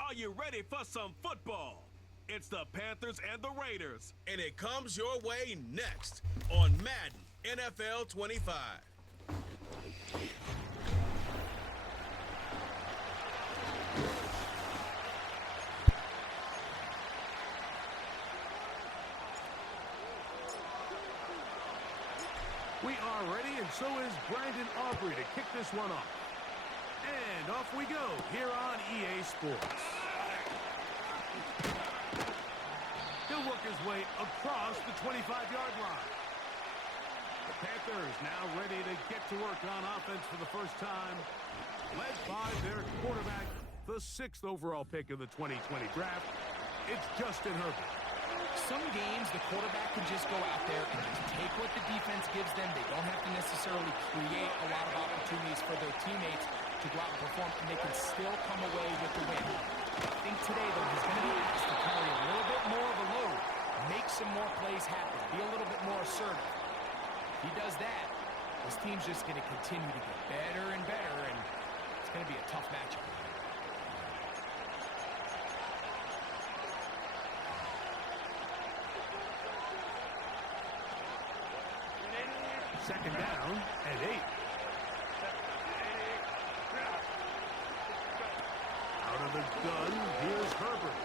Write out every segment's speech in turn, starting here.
Are you ready for some football? It's the Panthers and the Raiders, and it comes your way next on Madden NFL 25. We are ready, and so is Brandon Aubrey to kick this one off. And off we go here on EA Sports. He'll work his way across the 25-yard line. The Panthers now ready to get to work on offense for the first time, led by their quarterback, the 6th overall pick of the 2020 draft. It's Justin Herbert. Some games, the quarterback can just go out there and just take what the defense gives them. They don't have to necessarily create a lot of opportunities for their teammates to go out and perform, and they can still come away with the win. I think today, though, he's going to be asked to carry a little bit more of a load, make some more plays happen, be a little bit more assertive. If he does that, this team's just going to continue to get better and better, and it's going to be a tough matchup. Second down and 8. Out of the gun, here's Herbert.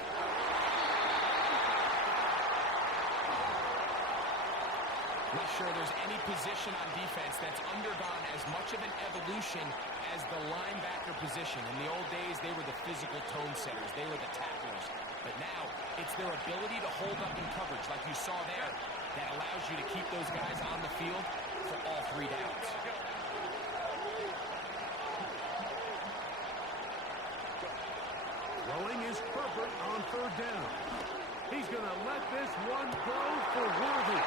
I'm not sure there's any position on defense that's undergone as much of an evolution as the linebacker position. In the old days, they were the physical tone setters. They were the tacklers. But now, it's their ability to hold up in coverage, like you saw there, that allows you to keep those guys on the field for all 3 downs. Throwing is Herbert on 3rd down. He's going to let this one go for Worthy.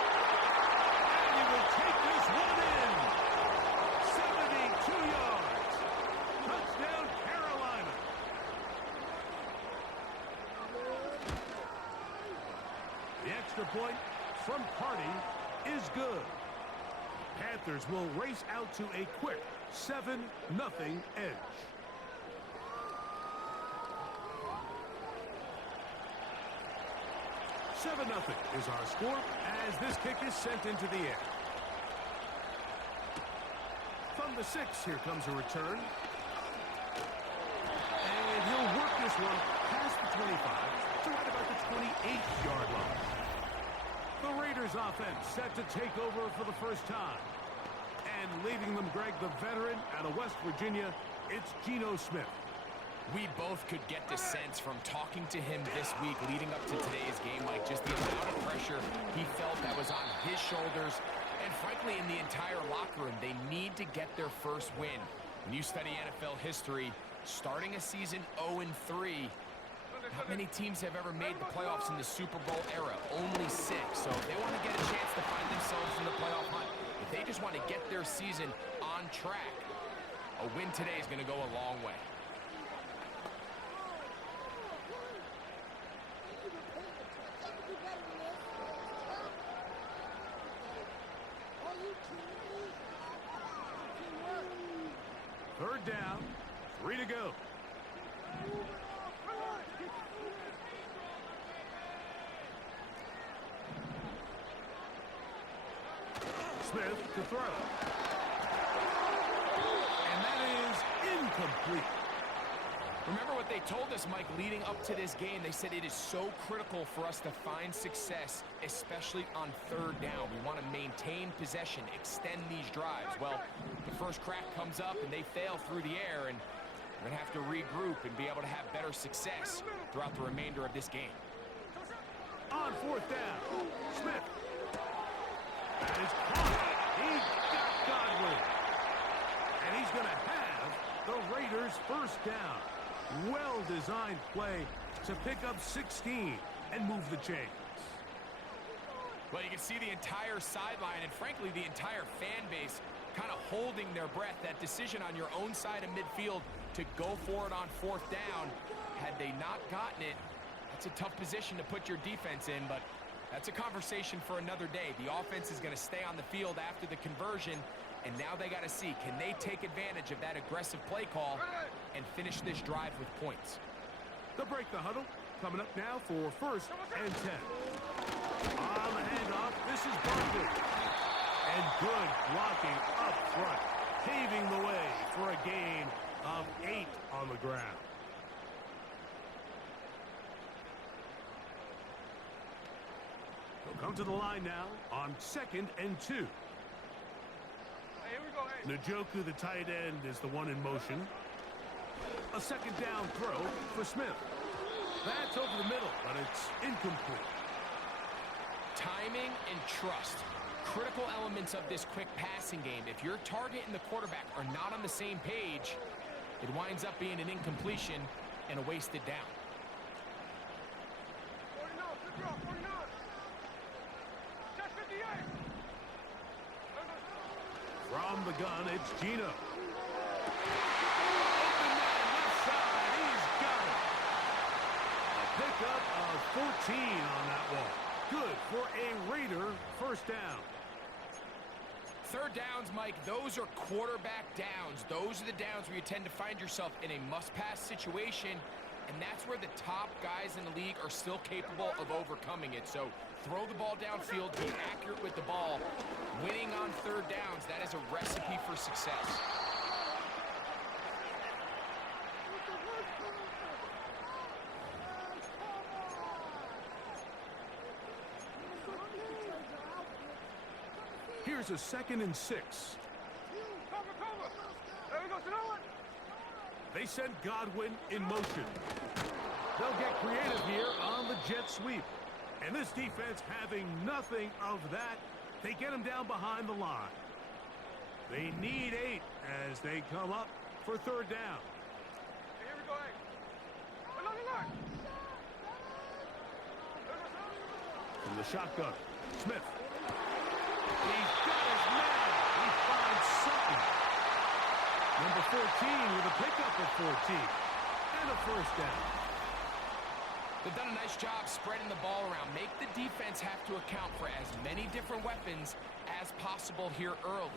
And he will take this one in. 72 yards. Touchdown, Carolina. The extra point from Party is good. Panthers will race out to a quick 7-0 edge. Nothing is our score as this kick is sent into the air. From the 6, here comes a return. And he'll work this one past the 25 to right about the 28-yard line. The Raiders offense set to take over for the first time. And leading them, Greg, the veteran out of West Virginia, it's Geno Smith. We both could get the sense from talking to him this week leading up to today's game, Mike, just the amount of pressure he felt that was on his shoulders. And frankly, in the entire locker room, they need to get their first win. When you study NFL history, starting a season 0-3, not many teams have ever made the playoffs in the Super Bowl era, only 6. So if they want to get a chance to find themselves in the playoff hunt, if they just want to get their season on track, a win today is going to go a long way. Third down, 3 to go. Smith to throw. And that is incomplete. Remember what they told us, Mike, leading up to this game. They said it is so critical for us to find success, especially on 3rd down. We want to maintain possession, extend these drives. Well, the first crack comes up and they fail through the air, and we're going to have to regroup and be able to have better success throughout the remainder of this game. On 4th down, Smith. That is caught. He got Godwin. And he's going to have the Raiders' first down. Well-designed play to pick up 16 and move the chains. Well, you can see the entire sideline and, frankly, the entire fan base kind of holding their breath. That decision on your own side of midfield to go for it on 4th down, had they not gotten it, that's a tough position to put your defense in, but that's a conversation for another day. The offense is going to stay on the field after the conversion, and now they got to see, can they take advantage of that aggressive play call and finish this drive with points? They'll break the huddle. Coming up now for 1st and 10. On the handoff, this is Barkley. And good blocking up front, paving the way for a gain of 8 on the ground. They'll come to the line now on 2nd and 2. Here we go, hey. Njoku, the tight end, is the one in motion. A 2nd down throw for Smith. That's over the middle, but it's incomplete. Timing and trust. Critical elements of this quick passing game. If your target and the quarterback are not on the same page, it winds up being an incompletion and a wasted down. 49, good job, 49. Just 58. From the gun, it's Gino. Open man, left side, he's got it. A pickup of 14 on that one. Good for a Raider 1st down. 3rd downs, Mike, those are quarterback downs. Those are the downs where you tend to find yourself in a must-pass situation, and that's where the top guys in the league are still capable of overcoming it. So throw the ball downfield, be accurate with the ball. Winning on 3rd downs, that is a recipe for success. Here's a 2nd and 6. Cover. There we go, Sonoma. They send Godwin in motion. They'll get creative here on the jet sweep. And this defense having nothing of that, they get him down behind the line. They need 8 as they come up for 3rd down. Here we go, hey. Look. From the shotgun, Smith. He's got his man. He finds something. Number 14 with a pickup of 14. And a 1st down. They've done a nice job spreading the ball around. Make the defense have to account for as many different weapons as possible here early.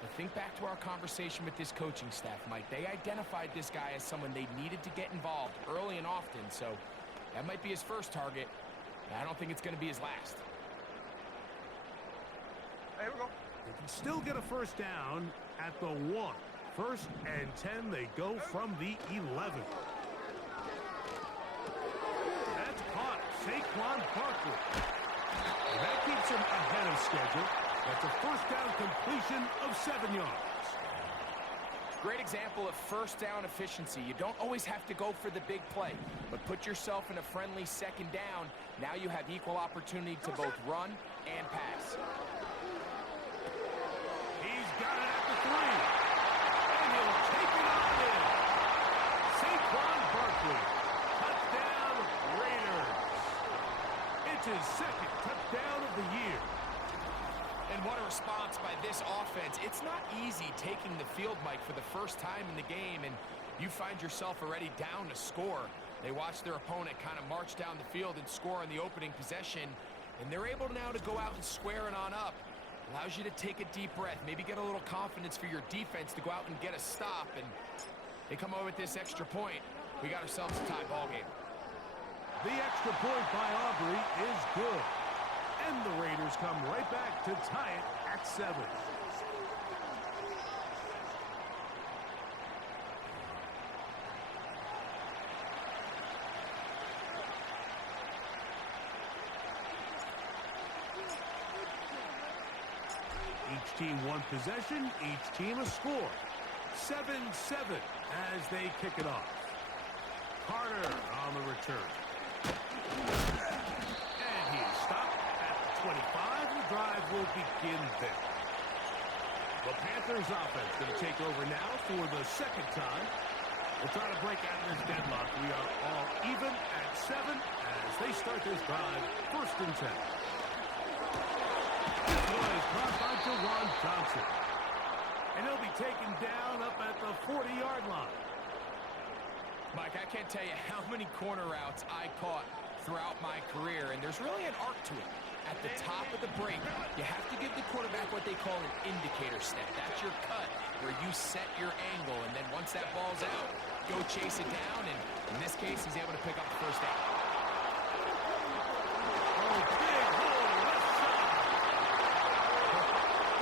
But think back to our conversation with this coaching staff, Mike. They identified this guy as someone they needed to get involved early and often. So that might be his first target. I don't think it's going to be his last. Here we go. They can still get a 1st down at the 1. 1st and 10, they go from the 11. That's caught. Saquon Barkley. And that keeps him ahead of schedule. That's a 1st down completion of 7 yards. Great example of 1st down efficiency. You don't always have to go for the big play, but put yourself in a friendly 2nd down. Now you have equal opportunity to both run and pass. He's got it at the 3. And he'll take it on in. Saquon Barkley. Touchdown, Raiders. It's his 2nd touchdown of the year. And what a response by this offense. It's not easy taking the field, Mike, for the first time in the game, and you find yourself already down to score. They watch their opponent kind of march down the field and score on the opening possession, and they're able now to go out and square it on up. Allows you to take a deep breath, maybe get a little confidence for your defense to go out and get a stop, and they come over with this extra point. We got ourselves a tie ball game. The extra point by Aubrey is good. And the Raiders come right back to tie it at 7. Each team one possession, each team a score. 7-7 as they kick it off. Carter on the return. And he is stopped at the 25. The drive will begin there. The Panthers offense going to take over now for the 2nd time. We'll try to break out of this deadlock. We are all even at 7 as they start this drive. 1st and 10. This one is caught by Jawan Johnson. And he'll be taken down up at the 40-yard line. Mike, I can't tell you how many corner routes I caught throughout my career, and there's really an art to it. At the top of the break, you have to give the quarterback what they call an indicator step. That's your cut, where you set your angle, and then once that ball's out, go chase it down, and in this case, he's able to pick up the first down. Oh, big hole, left side.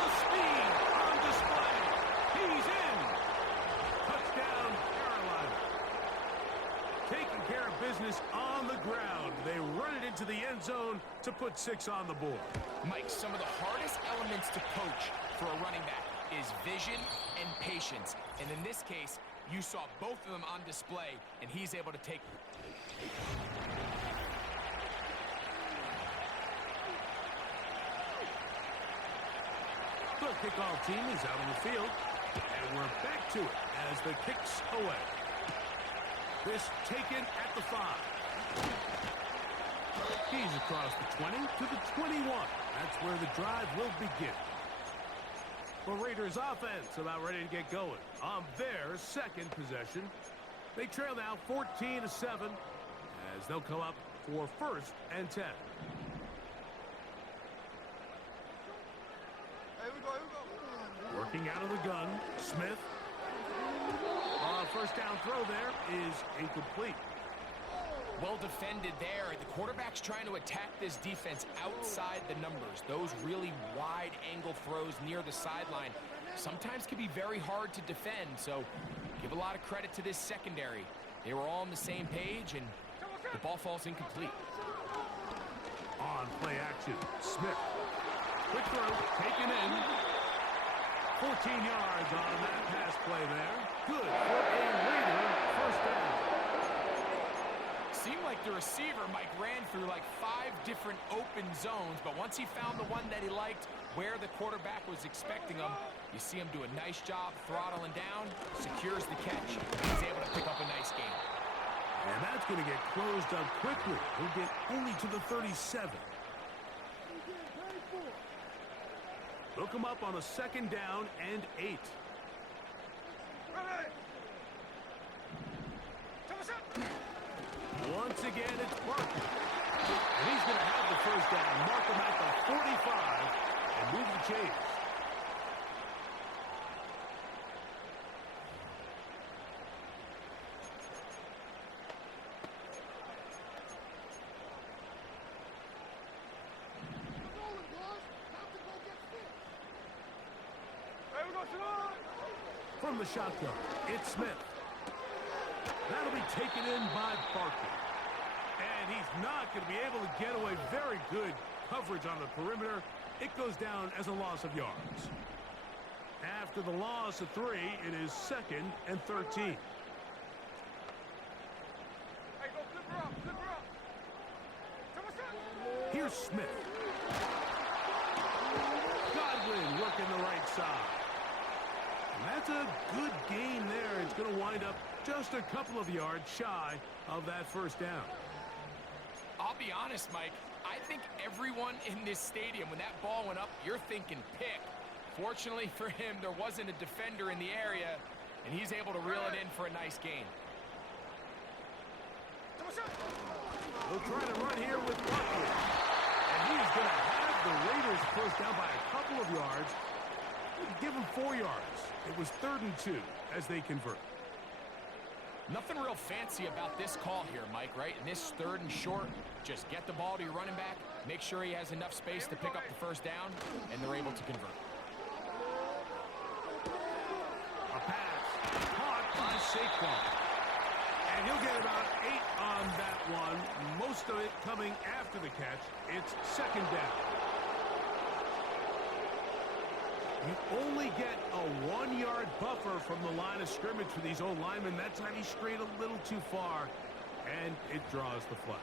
The speed on display. He's in. Touchdown, Carolina. Taking care of business on the ground. They run it into the end zone to put 6 on the board. Mike, some of the hardest elements to coach for a running back is vision and patience. And in this case, you saw both of them on display, and he's able to take... The kickoff team is out on the field, and we're back to it as the kicks away. This taken at the 5. He's across the 20 to the 21. That's where the drive will begin. The Raiders offense about ready to get going on their second possession. They trail now 14-7 as they'll come up for 1st and 10. Here we go. Working out of the gun, Smith. First down throw there is incomplete. Well defended there. The quarterback's trying to attack this defense outside the numbers. Those really wide angle throws near the sideline sometimes can be very hard to defend, so give a lot of credit to this secondary. They were all on the same page, and the ball falls incomplete. On play action, Smith. Quick throw, taken in. 14 yards on that pass play there. Good for a Raider first down. Seemed like the receiver, Mike, ran through like 5 different open zones, but once he found the one that he liked where the quarterback was expecting him, you see him do a nice job throttling down, secures the catch, and he's able to pick up a nice gain. And that's going to get closed up quickly. He'll get only to the 37. Look him up on a 2nd down and 8. Once again, it's Parker. And he's going to have the first down. Mark him at the 45 and move the chains. From the shotgun, it's Smith. That'll be taken in by Barker. And he's not going to be able to get away. Very good coverage on the perimeter. It goes down as a loss of yards. After the loss of 3, it is 2nd and 13. Hey, go flip her up. Here's Smith. Godwin working the right side. And that's a good gain there. It's going to wind up just a couple of yards shy of that first down. I'll be honest, Mike. I think everyone in this stadium, when that ball went up, you're thinking pick. Fortunately for him, there wasn't a defender in the area, and he's able to reel it in for a nice gain. We'll try to run here with Barkley. And he's going to have the Raiders first down by a couple of yards. Give him 4 yards. It was 3rd and 2 as they convert. Nothing real fancy about this call here, Mike, right? In this 3rd and short, just get the ball to your running back, make sure he has enough space to pick up the first down, and they're able to convert. A pass caught by Saquon. And he'll get about 8 on that one. Most of it coming after the catch. It's 2nd down. You only get a 1-yard buffer from the line of scrimmage for these old linemen. That time he strayed a little too far, and it draws the flag.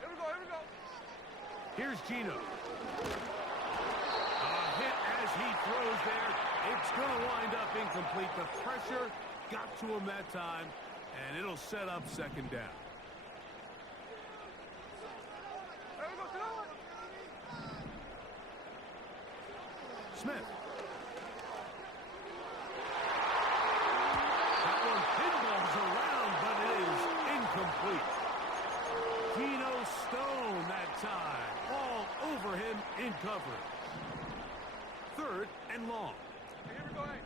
Here we go. Here's Gino. A hit as he throws there. It's going to wind up incomplete. The pressure got to him that time, and it'll set up 2nd down. Smith. coverage. 3rd and long. Here we go, hey.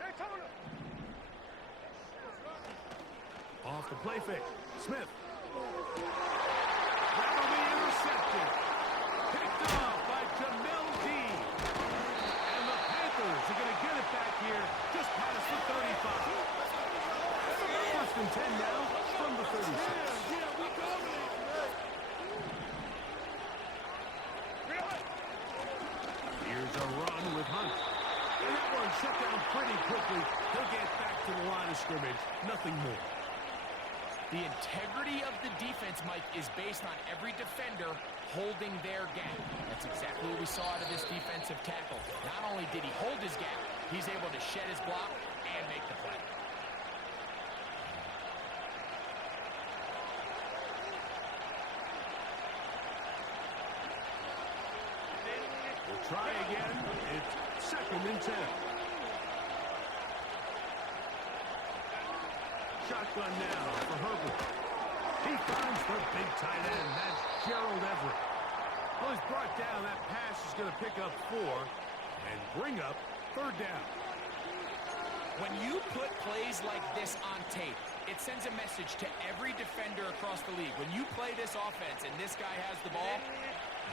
Hey, Tony. Off the play fake. Smith. That'll be intercepted. Picked off by Jamel Dean. And the Panthers are going to get it back here just past the 35. 1st and 10 now from the 36. Here's a run with Hunt. And that one shut down pretty quickly. He'll get back to the line of scrimmage. Nothing more. The integrity of the defense, Mike, is based on every defender holding their gap. That's exactly what we saw out of this defensive tackle. Not only did he hold his gap, he's able to shed his block and make the play. We'll try again. It's 2nd and 10. Shotgun now for Herbert. He finds the big tight end. That's Gerald Everett. Well, he's brought down. That pass is going to pick up 4 and bring up 3rd down. When you put plays like this on tape, it sends a message to every defender across the league. When you play this offense and this guy has the ball,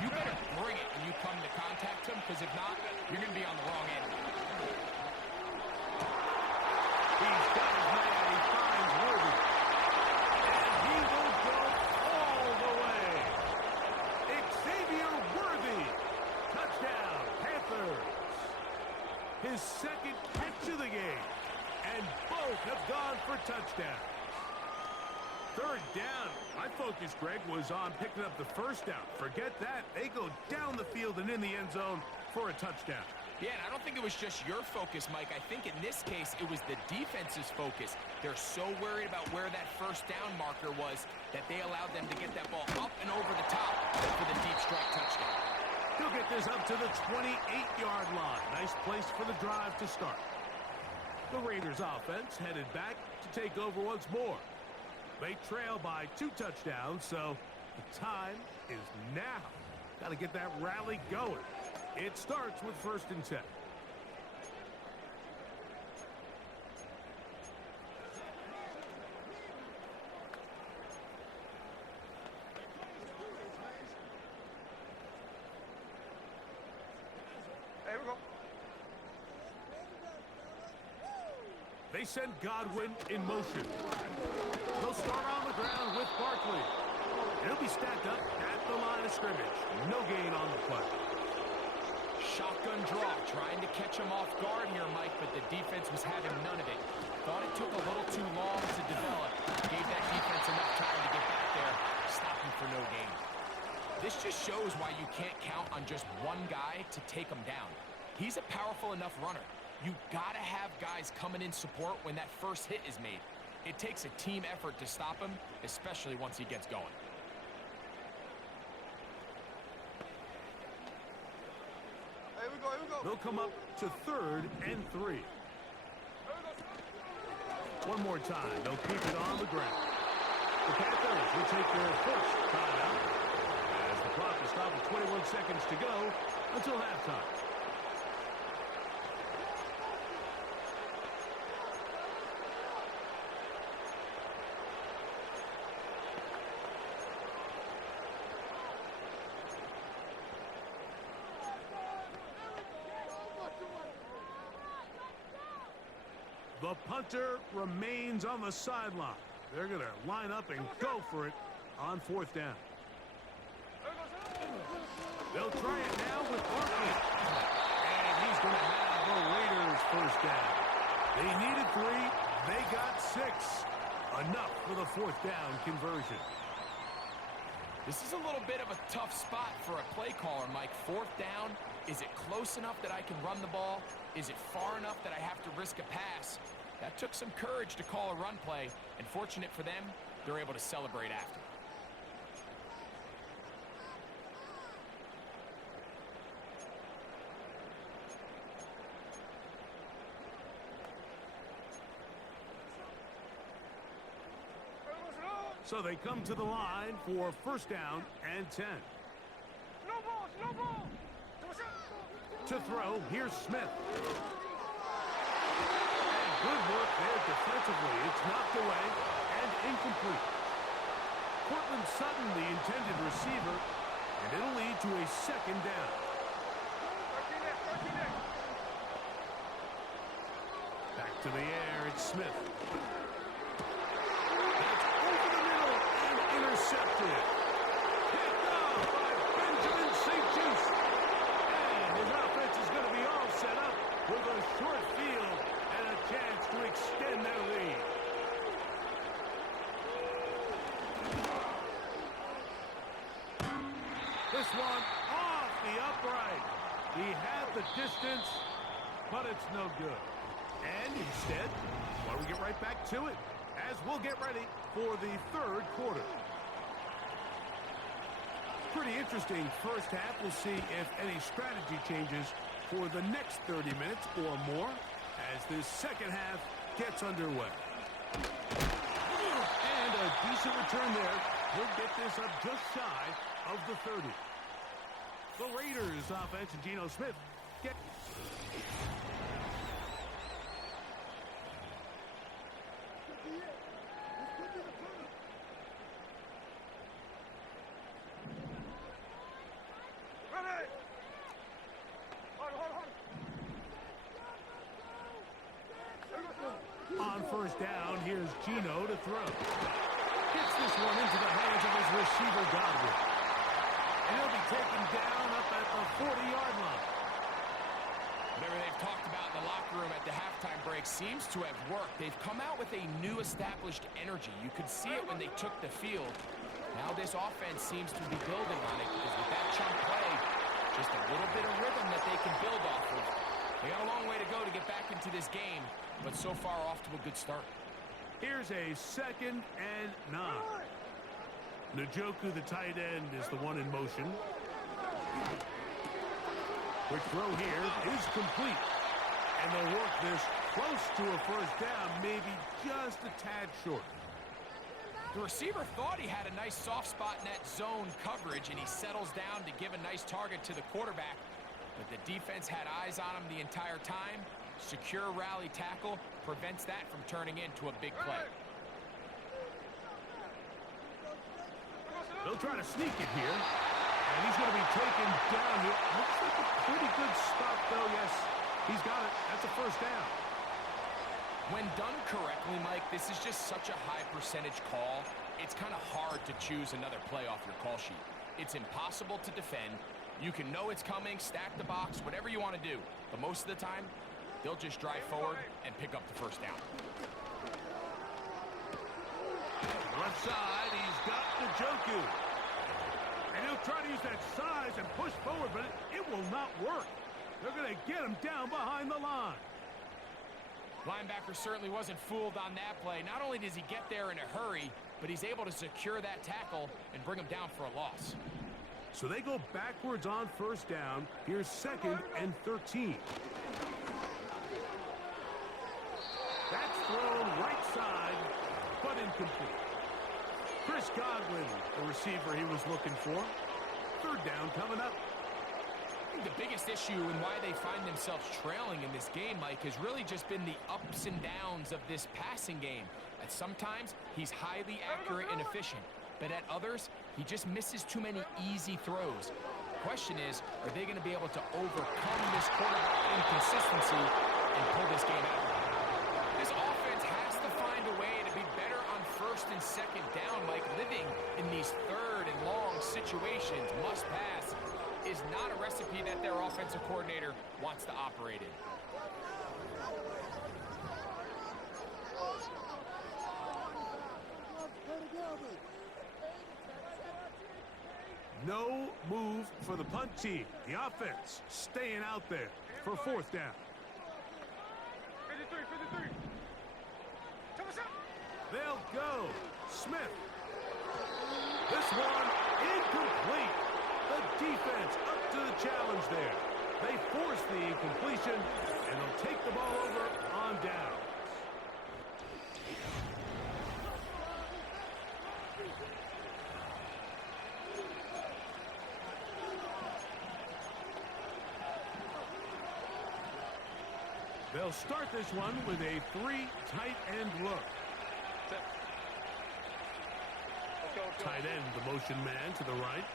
you better bring it when you come to contact him, because if not, you're going to be on the wrong end. He's got his man. He finds Worthy. And he will go all the way. Xavier Worthy. Touchdown, Panthers. His 2nd catch of the game. And both have gone for touchdowns. 3rd down. My focus, Greg, was on picking up the 1st down. Forget that. They go down the field and in the end zone for a touchdown. Yeah, and I don't think it was just your focus, Mike. I think in this case, it was the defense's focus. They're so worried about where that 1st down marker was that they allowed them to get that ball up and over the top for the deep strike touchdown. He'll get this up to the 28-yard line. Nice place for the drive to start. The Raiders offense headed back to take over once more. They trail by 2 touchdowns, so the time is now. Got to get that rally going. It starts with 1st and 10. Here we go. They send Godwin in motion. They'll start on the ground with Barkley. He'll be stacked up at the line of scrimmage. No gain on the play. Shotgun draw, trying to catch him off guard here, Mike, but the defense was having none of it. Thought it took a little too long to develop. Gave that defense enough time to get back there, stopping for no gain. This just shows why you can't count on just one guy to take him down. He's a powerful enough runner. You gotta have guys coming in support when that first hit is made. It takes a team effort to stop him, especially once he gets going. Here we go, here we go. They'll come up to 3rd and 3. One more time. They'll keep it on the ground. The Panthers will take their 1st timeout as the clock will stop with 21 seconds to go until halftime. The punter remains on the sideline. They're going to line up and go for it on 4th down. They'll try it now with Barkley. And he's going to have the Raiders' 1st down. They needed 3. They got 6. Enough for the 4th down conversion. This is a little bit of a tough spot for a play caller, Mike. 4th down. Is it close enough that I can run the ball? Is it far enough that I have to risk a pass? That took some courage to call a run play, and fortunate for them, they're able to celebrate after. So they come to the line for first down and 10. No balls, no balls. To throw, here's Smith. And good work there defensively. It's knocked away and incomplete. Cortland Sutton, the intended receiver, and it'll lead to a second down. Back to the air, it's Smith. That's over the middle and intercepted. Picked off by Benjamin St. Just. And his offense is going to be all set up with a short field and a chance to extend their lead. This one off the upright. He had the distance, but it's no good. And instead, why don't we get right back to it as we'll get ready for the third quarter. Pretty interesting first half. We'll see if any strategy changes for the next 30 minutes or more as this second half gets underway. And a decent return there. He'll get this up just shy of the 30. The Raiders offense and Geno Smith get... On first down, here's Geno to throw. Gets this one into the hands of his receiver, Godwin. And he'll be taken down up at the 40-yard line. Whatever they've talked about in the locker room at the halftime break seems to have worked. They've come out with a new established energy. You could see it when they took the field. Now this offense seems to be building on it because with that chunk play, just a little bit of rhythm that they can build off of. They got a long way to go to get back into this game, but so far off to a good start. Here's a 2nd and 9. Njoku, the tight end, is the one in motion. Quick throw here is complete. And they'll work this close to a first down, maybe just a tad short. The receiver thought he had a nice soft spot in that zone coverage, and he settles down to give a nice target to the quarterback. But the defense had eyes on him the entire time. Secure rally tackle prevents that from turning into a big play. They'll try to sneak it here. And he's going to be taken down here. Looks like a pretty good stop, though. Yes, he's got it. That's a first down. When done correctly, Mike, this is just such a high percentage call. It's kind of hard to choose another play off your call sheet. It's impossible to defend. You can know it's coming, stack the box, whatever you want to do. But most of the time, they'll just drive forward and pick up the first down. Left side, he's got Njoku. And he'll try to use that size and push forward, but it will not work. They're going to get him down behind the line. Linebacker certainly wasn't fooled on that play. Not only does he get there in a hurry, but he's able to secure that tackle and bring him down for a loss. So they go backwards on first down. Here's 2nd and 13. That's thrown right side, but incomplete. Chris Godwin, the receiver he was looking for. Third down coming up. I think the biggest issue and why they find themselves trailing in this game, Mike, has really just been the ups and downs of this passing game. At sometimes, he's highly accurate and efficient. But at others, he just misses too many easy throws. The question is, are they going to be able to overcome this quarterback inconsistency and pull this game out? This offense has to find a way to be better on first and second down, like living in these third and long situations. Must pass is not a recipe that their offensive coordinator wants to operate in. No move for the punt team. The offense staying out there for fourth down. 53, 53. They'll go. Smith. This one incomplete. The defense up to the challenge there. They force the incompletion, and they'll take the ball over on down. They'll start this one with a 3 tight end look. Tight end, the motion man to the right.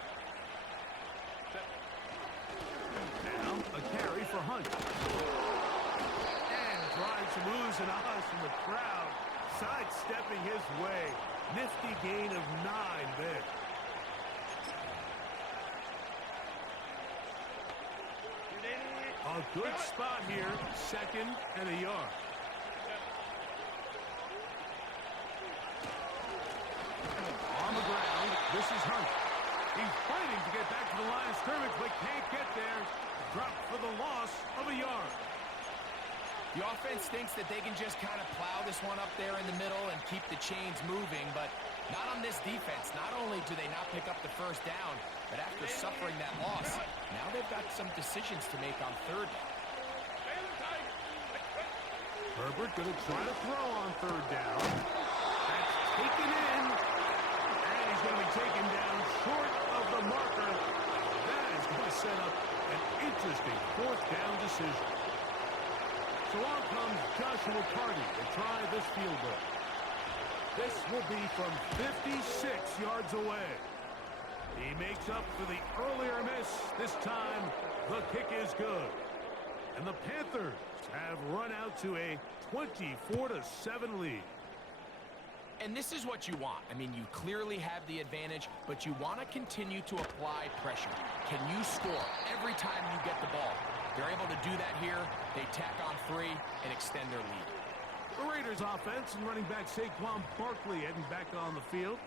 Now a carry for Hunt. And drives some oohs and ahs from the crowd, sidestepping his way. Nifty gain of 9 there. A good spot here, 2nd and a yard. On the ground, this is Hunt. He's fighting to get back to the line of scrimmage, but can't get there. Dropped for the loss of a yard. The offense thinks that they can just kind of plow this one up there in the middle and keep the chains moving, but not on this defense. Not only do they not pick up the first down, but after suffering that loss, now they've got some decisions to make on 3rd down. Herbert going to try to throw on 3rd down. That's taken in. And he's going to be taken down short of the marker. That is going to set up an interesting 4th down decision. So on comes Joshua Carty to try this field goal. This will be from 56 yards away. He makes up for the earlier miss. This time, the kick is good. And the Panthers have run out to a 24-7 lead. And this is what you want. I mean, you clearly have the advantage, but you want to continue to apply pressure. Can you score every time you get the ball? They're able to do that here. They tack on 3 and extend their lead. The Raiders offense and running back Saquon Barkley heading back on the field.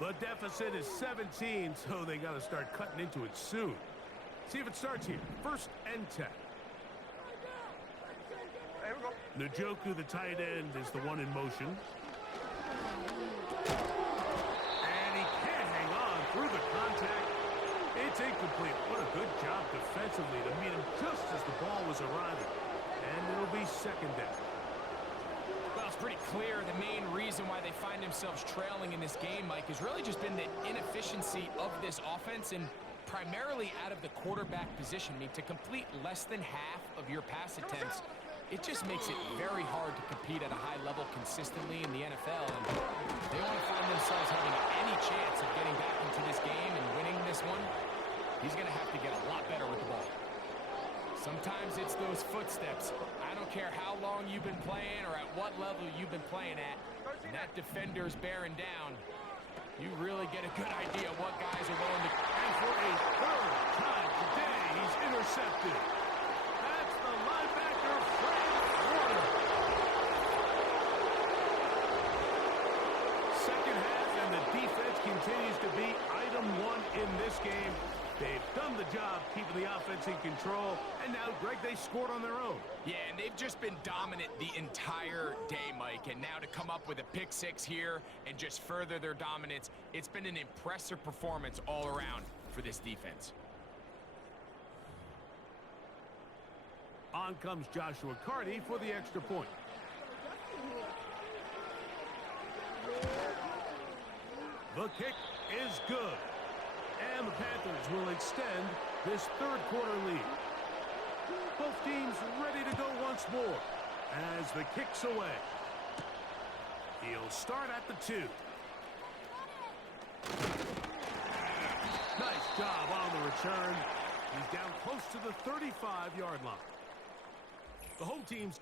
The deficit is 17, so they got to start cutting into it soon. See if it starts here. 1st and 10. Njoku, the tight end, is the one in motion. And he can't hang on through the contact. It's incomplete. What a good job defensively to meet him just as the ball was arriving. And it'll be 2nd down. Well, it's pretty clear the main reason why they find themselves trailing in this game, Mike, has really just been the inefficiency of this offense and primarily out of the quarterback position. I mean, to complete less than half of your pass attempts, it just makes it very hard to compete at a high level consistently in the NFL. And they want to find themselves having any chance of getting back into this game and winning this one. He's going to have to get a lot better with the ball. Sometimes it's those footsteps. I don't care how long you've been playing or at what level you've been playing at. When that defender's bearing down, you really get a good idea of what guys are willing to... And for a 3rd time today, he's intercepted. That's the linebacker, Frank Warner. 2nd half, and the defense continues to be item 1 in this game. They've done the job keeping the offense in control, and now, Greg, they scored on their own. Yeah, and they've just been dominant the entire day, Mike, and now to come up with a pick 6 here and just further their dominance, it's been an impressive performance all around for this defense. On comes Joshua Carty for the extra point. The kick is good. And the Panthers will extend this 3rd quarter lead. Both teams ready to go once more as the kick's away. He'll start at the 2. Nice job on the return. He's down close to the 35-yard line. The home team's...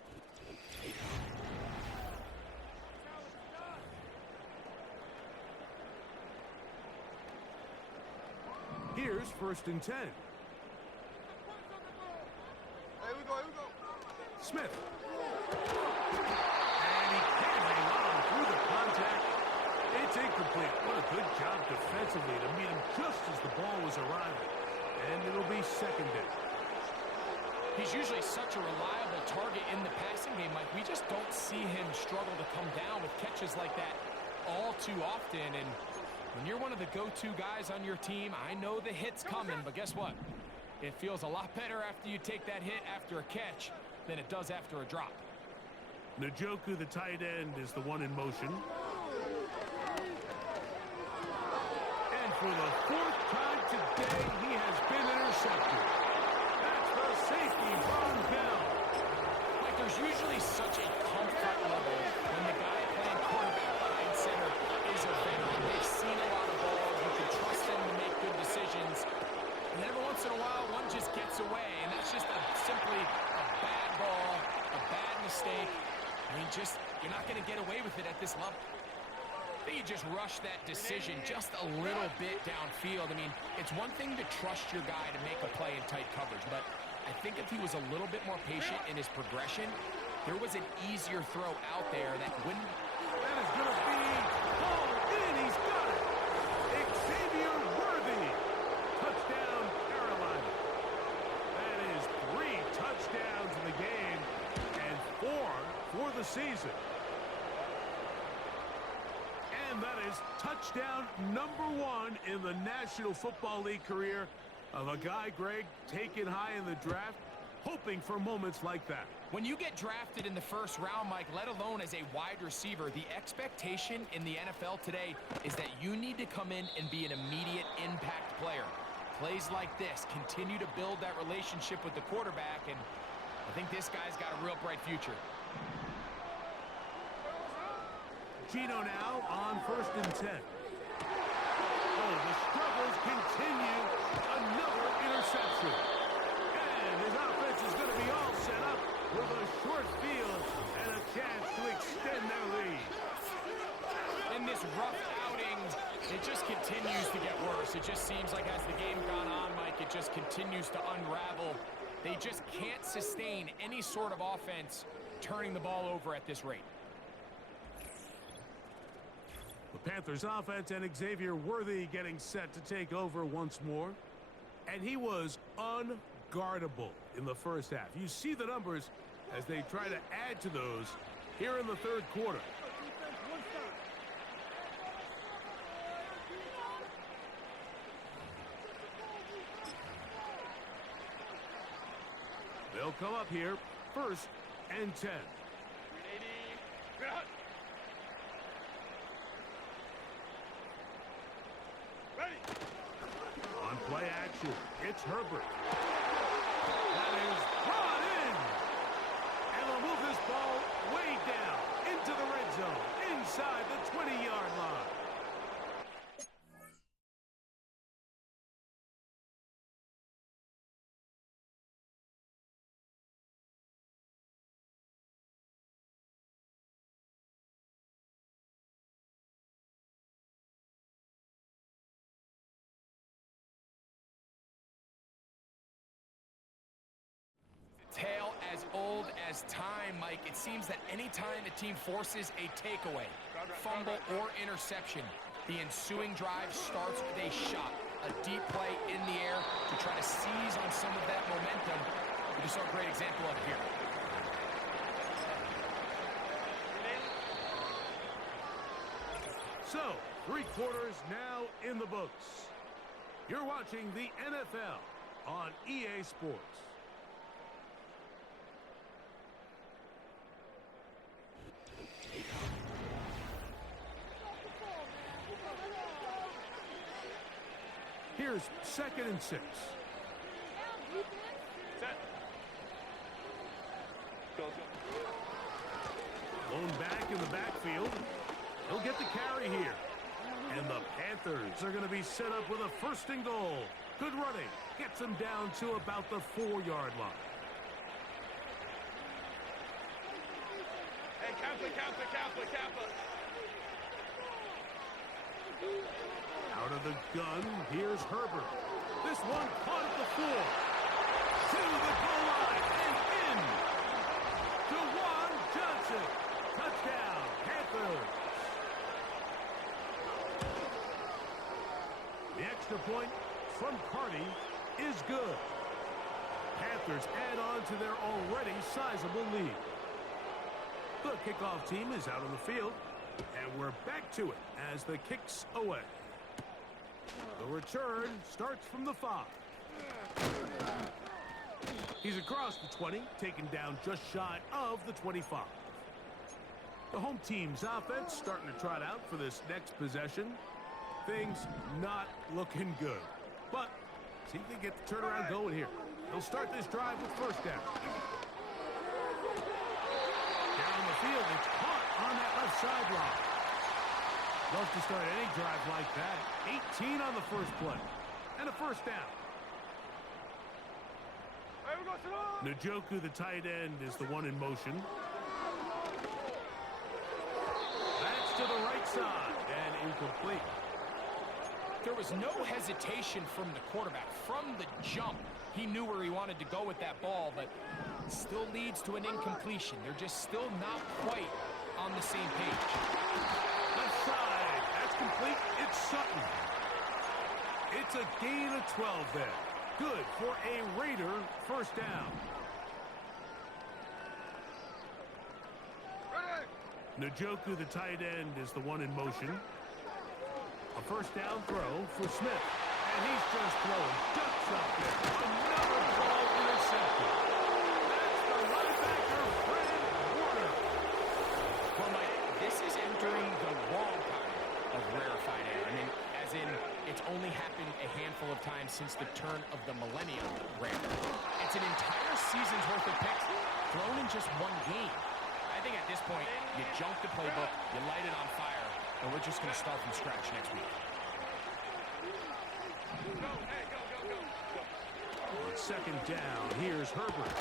Here's 1st and 10. Here we go. Smith. And he can't hang on through the contact. It's incomplete. What a good job defensively to meet him just as the ball was arriving. And it'll be 2nd down. He's usually such a reliable target in the passing game, Mike. We just don't see him struggle to come down with catches like that all too often. And when you're one of the go-to guys on your team, I know the hit's coming, but guess what? It feels a lot better after you take that hit after a catch than it does after a drop. Njoku, the tight end, is the one in motion. And for the 4th time today, he has been intercepted. That's the safety, Von Bell. Like, gets away, and that's just simply a bad ball, a bad mistake. I mean, you're not going to get away with it at this level. I think you just rushed that decision just a little bit downfield. I mean, it's one thing to trust your guy to make a play in tight coverage, but I think if he was a little bit more patient in his progression, there was an easier throw out there that wouldn't. That is going to be hauled in. He's got it. Xavier Worthy. Touchdown, Carolina. That is 3 touchdowns in the game and 4 for the season. And that is touchdown number 1 in the National Football League career of a guy, Greg, taken high in the draft, hoping for moments like that. When you get drafted in the first round, Mike, let alone as a wide receiver, the expectation in the NFL today is that you need to come in and be an immediate impact player. Plays like this continue to build that relationship with the quarterback, and I think this guy's got a real bright future. Gino now on 1st and 10. Oh, the struggles continue. Another interception. And his offense is going to be all set up with a short field and a chance to extend their lead. In this rough outing, it just continues to get worse. It just seems like as the game gone on, Mike, it just continues to unravel. They just can't sustain any sort of offense turning the ball over at this rate. The Panthers offense and Xavier Worthy getting set to take over once more. And he was unguardable in the first half. You see the numbers as they try to add to those here in the 3rd quarter. They'll come up here 1st and 10. On play action, it's Herbert. That is brought in. And they'll move this ball way down into the red zone, inside the 20-yard line. Tale as old as time, Mike. It seems that anytime a team forces a takeaway, fumble, or interception, the ensuing drive starts with a shot, a deep play in the air to try to seize on some of that momentum. We just saw a great example of it here. So, 3 quarters now in the books. You're watching the NFL on EA Sports. Here's 2nd and 6. Going back in the backfield. He'll get the carry here. And the Panthers are going to be set up with a 1st and goal. Good running. Gets them down to about the 4-yard line. Hey, Kappa. Out of the gun, here's Herbert. This one caught at the 4. To the goal line and in. Juwan Johnson. Touchdown, Panthers. The extra point from Carty is good. Panthers add on to their already sizable lead. The kickoff team is out on the field, and we're back to it as the kick's away. The return starts from the 5. He's across the 20, taken down just shy of the 25. The home team's offense starting to trot out for this next possession. Things not looking good. But see if they get the turnaround going here. They'll start this drive with 1st down. Down the field, it's caught on that left sideline. Love to start any drive like that. 18 on the first play. And a 1st down. Njoku, the tight end, is the one in motion. That's to the right side and incomplete. There was no hesitation from the quarterback. From the jump, he knew where he wanted to go with that ball, but still leads to an incompletion. They're just still not quite on the same page. Left side, that's complete. It's Sutton. It's a gain of 12 there. Good for a Raider first down. Njoku, the tight end, is the one in motion. A first down throw for Smith. And he's just throwing ducks up there. Another ball intercepted. That's the linebacker, Fred Warner. Well, Mike, this is entering the wrong kind of rarefied air. I mean, as in, it's only happened a handful of times since the turn of the millennium rare. It's an entire season's worth of picks thrown in just one game. I think at this point, you junk the playbook, you light it on fire, and we're just going to start from scratch next week. On second down, here's Herbert.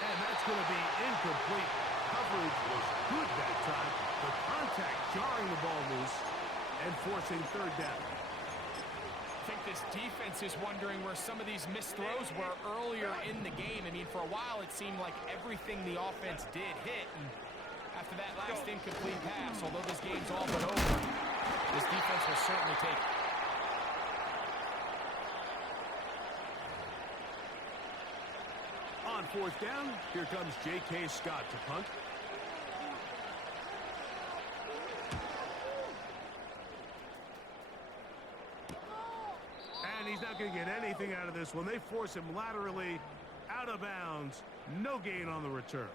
And that's going to be incomplete. Coverage was good that time. The contact jarring the ball loose and forcing third down. I think this defense is wondering where some of these missed throws were earlier in the game. I mean, for a while, it seemed like everything the offense did hit. And after that last incomplete pass, although this game's all but over, this defense will certainly take it. On fourth down, here comes J.K. Scott to punt. And he's not going to get anything out of this one. They force him laterally out of bounds. No gain on the return.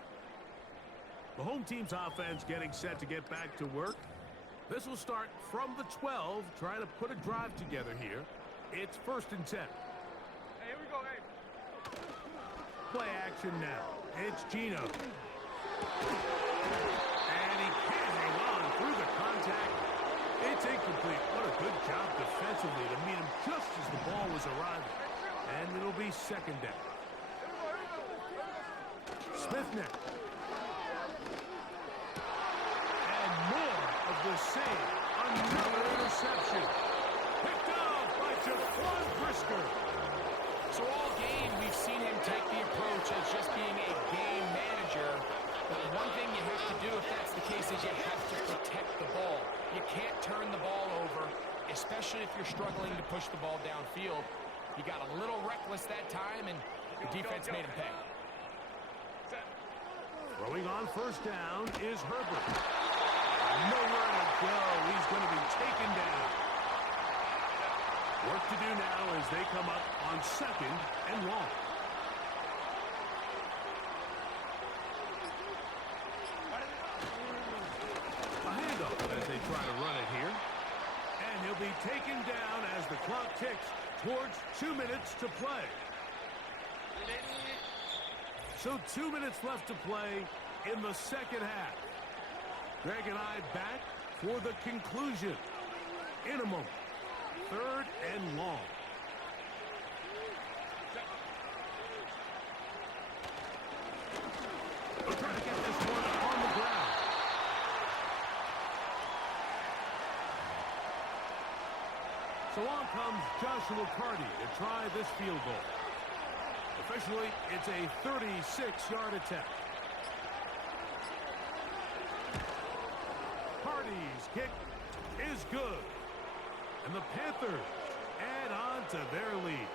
The home team's offense getting set to get back to work. This will start from the 12, trying to put a drive together here. It's 1st and 10. Hey, here we go, hey. Play action now. It's Gino. And he can't hang on through the contact. It's incomplete. What a good job defensively to meet him just as the ball was arriving. And it'll be second down. Smith now. And more of the same. Another interception. Picked off by Jaquan Brisker. So all game, we've seen him take the approach as just being a game manager. But one thing you have to do if that's the case is you have to protect the ball. You can't turn the ball over, especially if you're struggling to push the ball downfield. He got a little reckless that time, and the defense made him pay. Throwing on first down is Herbert. Nowhere to go. He's going to be taken down. Work to do now as they come up on 2nd and long. A handoff as they try to run it here. And he'll be taken down as the clock ticks towards 2 minutes to play. So 2 minutes left to play in the second half. Greg and I back for the conclusion in a moment. 3rd and long. We're trying to get this one on the ground. So on comes Joshua Carty to try this field goal. Officially, it's a 36-yard attempt. Carty's kick is good. And the Panthers add on to their lead.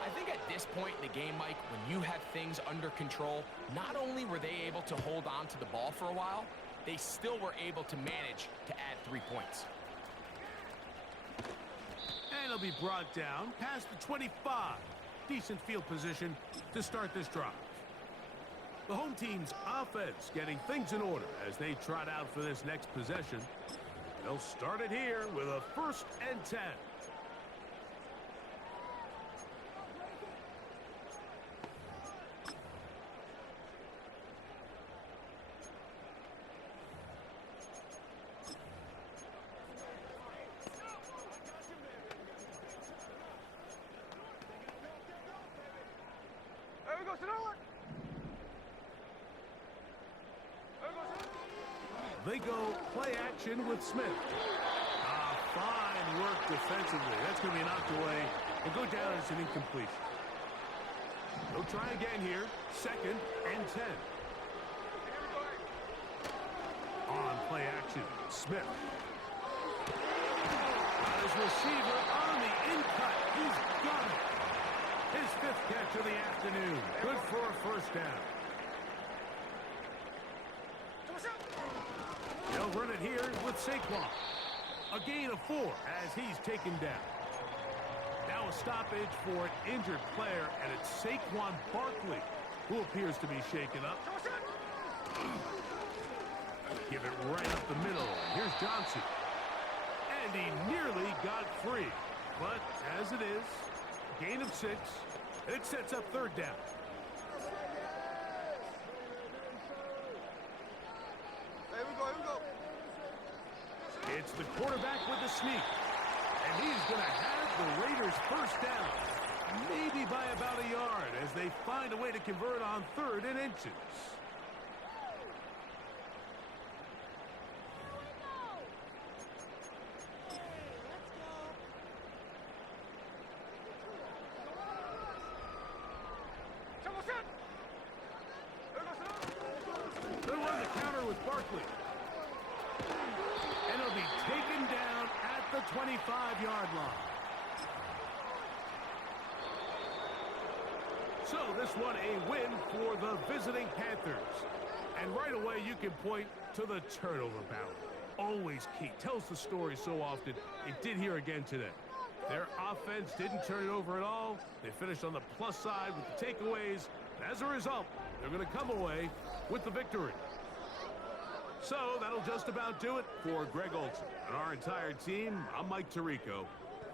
I think at this point in the game, Mike, when you have things under control, not only were they able to hold on to the ball for a while, they still were able to manage to add 3 points. And it'll be brought down past the 25. Decent field position to start this drive. The home team's offense getting things in order as they trot out for this next possession. They'll start it here with a 1st and 10. They go play action with Smith. Fine work defensively. That's going to be knocked away and go down as an incompletion. They'll try again here. 2nd and 10. On play action, Smith. Got his receiver on the in-cut. He's got it. His 5th catch of the afternoon. Good for a first down. They'll run it here with Saquon. A gain of 4 as he's taken down. Now a stoppage for an injured player, and it's Saquon Barkley who appears to be shaken up. Give it right up the middle. Here's Johnson. And he nearly got free. But as it is, gain of 6. It sets up 3rd down. It's the quarterback with the sneak. And he's going to have the Raiders first down. Maybe by about a yard as they find a way to convert on 3rd and inches. They'll run the counter with Barkley. And he'll be taken down at the 25-yard line. So this one a win for the visiting Panthers. And right away you can point to the turnover battle. Always key. Tells the story so often. It did here again today. Their offense didn't turn it over at all. They finished on the plus side with the takeaways. And as a result, they're going to come away with the victory. So that'll just about do it for Greg Olson and our entire team. I'm Mike Tirico.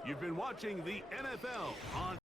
You've been watching the NFL on